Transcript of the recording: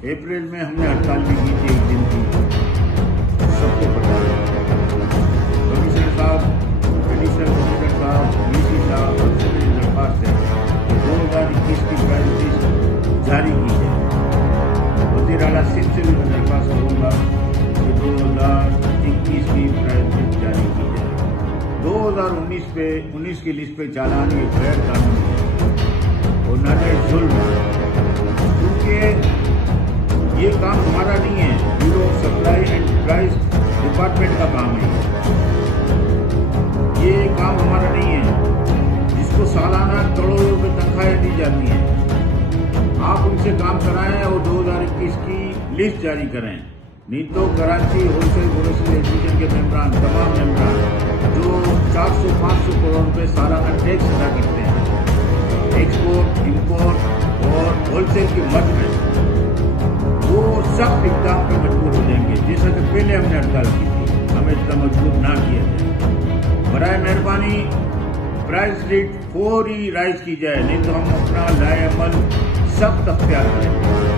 अप्रैल में हमने हड़ताल भी की थी, एक दिन की, सबको पता है। कमिश्नर साहब, एडिशनल कमिश्नर साहब, डीसी साहब, सबसे मेरी दरख्वास्त है कि 2021 की प्राइस लिस्ट जारी की जाए। वज़ीर आला सिंध से भी मैं दरख्वास्त करूँगा कि 2021 की प्राइस लिस्ट जारी की जाए। 2019 की लिस्ट पे चालान ये गैर कानूनी है और नाजायज़ जुल्म है, क्योंकि ये काम हमारा नहीं है, bureau of supply and price department का काम है। ये काम हमारा नहीं है, जिसको सालाना करोड़ों रुपए तनख्वाहें दी जाती हैं। आप उनसे काम कराएं और 2021 की लिस्ट जारी करें, नहीं तो कराची होलसेल एसोसिएशन के मेंबरान, तमाम मेंबरान जो 400-500 करोड़ रुपए सालाना टैक्स अदा करते हैं एक्सपोर्ट, इम्पोर्ट और होलसेल की मद में, वो सख्त इक़दाम पर मजबूर हो जाएंगे, जैसा कि पहले हमने हड़ताल की थी। हमें इतना मजबूर ना किया जाए। बराए मेहरबानी प्राइस लिस्ट फौरी राइज की जाए, नहीं तो हम अपना लाए अमल सख्त अख्तियार करेंगे।